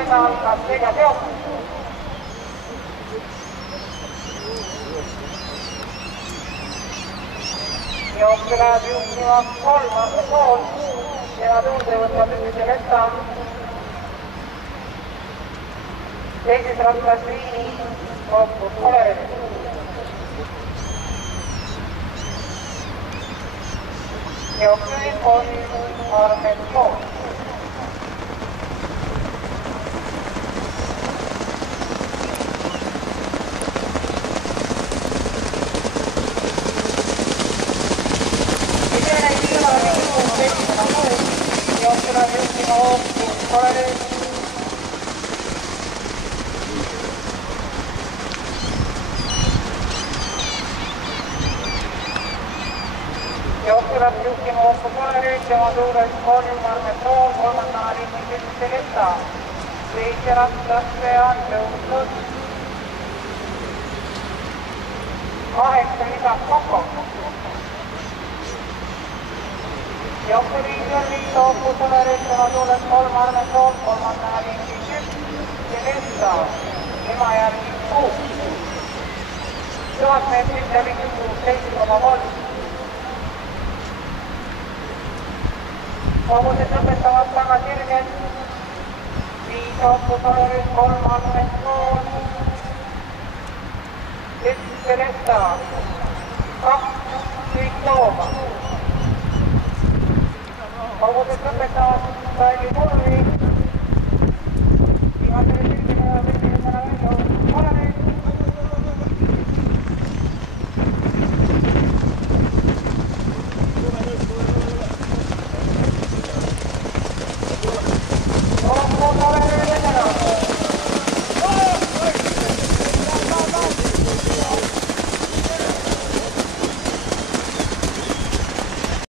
ajamine algas segateoks. Jooksja läheb juhtima kolmanda poolt ja tuulde võtab ükse mesta. Teises rattas Viini koopus Kolerit. Jooksja on Armet Moos. Jooksja läheb juhtima hoopis Kolerit. Jooksja läheb juhtima hoopis Kolerit, tema suures kolmarmet Moos, kolmandana liinis ükse mesta. Teise rattasse on jõudnud 8 lisaks kokku. Jooksja liinis hoopis Kolerit, tema suures kolmarmet Moos, kolmandana liinis ükse mesta. Tema järgi 6. 1000 meetrit läbi 16,3. Kogused lõpetavad väga sirgelt. 5 hoopus Kolerit, 3 Armet Moos, 1 mesta, 2 kõik tooma. Kogused lõpetavad Talli kurvi.